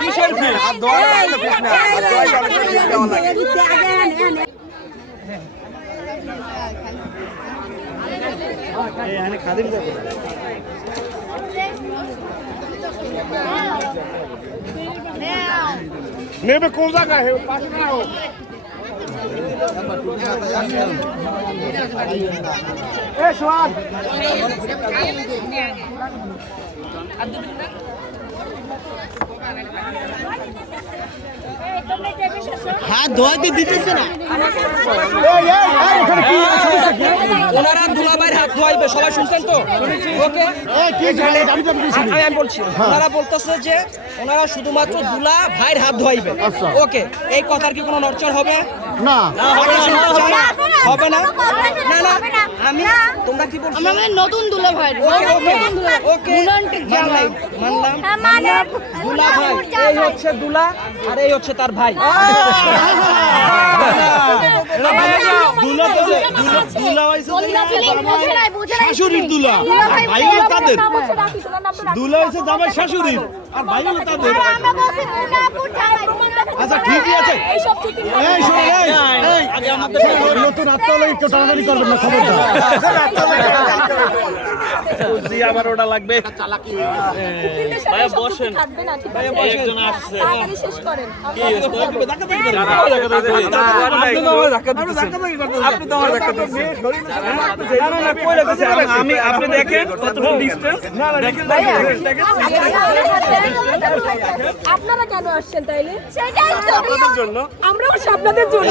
কিসের ফিস? আর দোয়া ফিস না। আর দোয়া লাগলে ফিস দেওয়া লাগে নেবে কোন জায়গায়? হে পাশে না হোক। এ সোহান ধোয়াতে দিতেছে না। এই এই এই এখানে কি ওনারা দুলাভাইয়ের হাত ধোয়াইবে সবাই শুনছেন তো? ওকে? এই কি জানে আমি বলছি ওনারা বলতেছে যে ওনারা শুধুমাত্র দুলা ভাইয়ের হাত ধোয়াইবে। আচ্ছা। ওকে এই কথার কি কোনো নড়চড় হবে? না। হবে না না না। আমি তোমরা কি বলছো? আমাদের নতুন দুলা ভাই ওকে ওকে। ওকে মানলাম মানলাম। হ্যাঁ, মানে দুলা হচ্ছে দুলা আর এই হচ্ছে তার ভাই শাশুড়ির দুলা ভাই তাদের দুলা হইছে জামাই শাশুড়ির আর ভাই হলো তাদের আচ্ছা ঠিকই আছে এই শোন এই এই আগে আমাদের নতুন আত্মা কেউ টানাটানি করবেন না খবরদার বুঝছি আবার ওটা লাগবে। ভাইয়া বসেন। থাকবে না একজন আসছে। শেষ করেন। আপনি তো আমার ধাক্কা দিচ্ছেন না, না, না, কই লাগতেছে? আমি আপনি দেখেন কতটুকু ডিস্টেন্স দেখেন দেখেন দেখেন আপনারা কেন আসছেন তাইলে? সেটাই জন্য। আমরাও আপনাদের জন্য।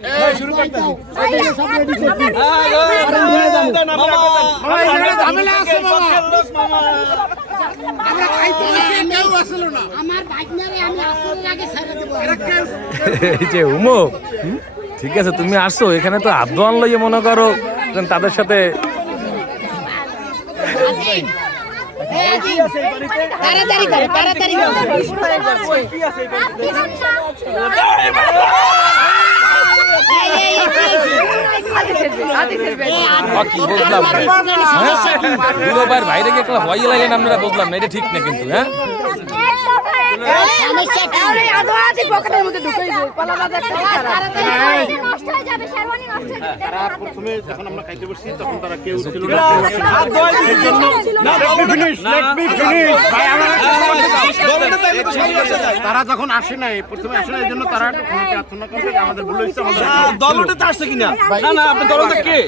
এই শুরু করতেছি ঝামেলা আছে বাবা আমার ভাগ্নারে আমি আসলে আগে ছেড়ে দেব এই যে উমো ঠিক আছে তুমি আসছো এখানে তো আদোয়ান লইয়ে মনে করো তাদের সাথে তাড়াতাড়ি করো তাড়াতাড়ি করো। কি বুঝলাম। হ্যাঁ? দুলো ভাইয়ের বাইরে গিয়ে হওয়াই হয়ে লাগে না আপনারা বুঝলাম না এটা ঠিক না কিন্তু হ্যাঁ? সমস্যা কি আদো আছে পকেটের মধ্যে ঢুকে যাবে পালাটা দেখতে নষ্ট হয়ে যাবে শেরওয়ানি নষ্ট হয়ে যাবে প্রথমে যখন আমরা খাইতে বসছি তখন তারা কেউ ছিল হাত ধোয়াই দিছি। না ফিনিশ লেট মি ফিনিশ ভাই আমার তারা যখন আসে নাই প্রথমে আসে নাই এই জন্য তারা প্রার্থনা করবে আমাদের ভুল হয়েছে আমাদের দলনেতা আসছে কিনা না না আপনি দলনেতা কে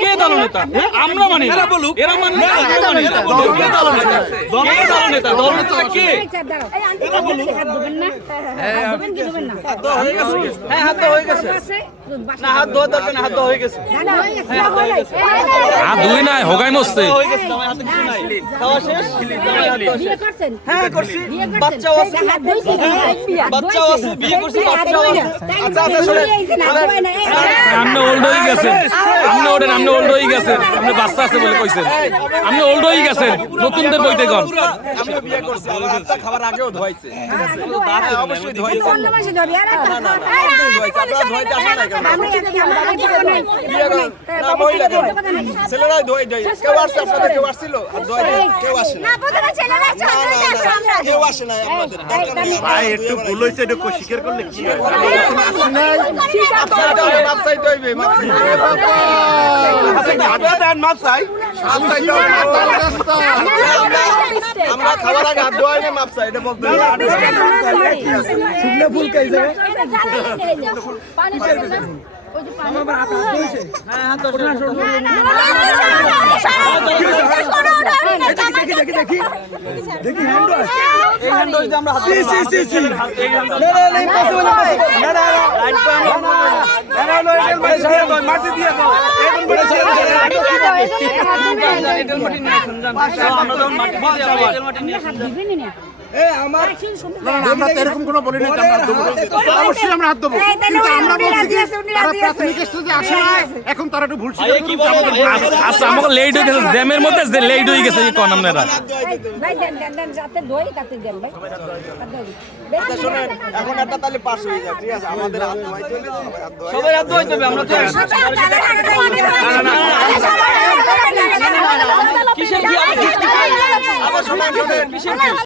কে দলনেতা আমরা মানি এরা বলুক এরা মানি না মানি এরা বলুক কে দলনেতা কে দলনেতা দলনেতা কে এই আন্টি বলুন হাত দেবেন না। হাত দেবেন কি দেবেন না? হয়ে গেছে। হ্যাঁ হাত ধোয়া হয়ে গেছে। না হাত ধোয়া দরকার না হাত ধোয়া হয়ে গেছে। আর দুই নাই হোগাই মস্তে। হয়ে গেছে। খাওয়া শেষ হ্যাঁ করছি বাচ্চাও আছে বাচ্চাও আছে বিয়ে করছি বাচ্চাও আছে আচ্ছা আচ্ছা শুনেন আপনি ওল্ড হয়ে গেছেন আপনি ওঠেন আপনি ওল্ড হয়ে গেছেন আপনি বাচ্চা আছে বলে কইছেন আপনি ওল্ড হয়ে গেছেন নতুনদের বইতে কন আমি বিয়ে করছি আমার হাতটা খাবার আগেও ধোয়াইছে অবশ্যই ধোয়াইছে না মহিলা কেউ ছেলেরা ধোয়াই দেয় কেউ আসছে আপনাদের কেউ আসছিল আর ধোয়াই কেউ আসে না কেউ আসে না ভাই একটু ভুল হয়েছে একটু স্বীকার করলে কি হয়? আমরা খাবার আগে হাত এটা বলতে শুকনো ফুল খাই যাবে পানি দেখি দেখি হ্যান্ড ওয়াশ এই হ্যান্ড ওয়াশ দিয়ে আমরা হাত সি সি সি সি না না না impossible, impossible। না না না না না এঁটেল মাটি দিয়ে দাও, মাটি দিয়ে দাও। এঁটেল মাটি দিয়ে দাও। মাটি দিয়ে দাও, না। এঁটেল মাটি নিয়ে আসুন, আমরা মাটি দিয়ে দাও এঁটেল মাটি নিয়ে। এই আমার আমরা তো এরকম কোনো বলি না আমরা হাত অবশ্যই আমরা হাত দেবো কিন্তু আমরা বলছি তারা প্রাথমিক স্টেজে আসে না এখন তারা একটু ভুল। আচ্ছা আমাকে লেট হয়ে গেছে জ্যামের মধ্যে যে লেট হয়ে গেছে কি কোন আপনারা ভাই দেন দেন দেন রাতে দই তাতে দেন ভাই হাত দই। দেন, আচ্ছা, শোনেন এখন একটা তাহলে পাস হয়ে যাক ঠিক আছে আমাদের হাত ধোয়াই চলে সবাই হাত ধোয়াই সবাই হাত ধোয়াইতে হবে, আমরা তো কিসের কি আবার শোনেন, শোনেন, কিসের কি?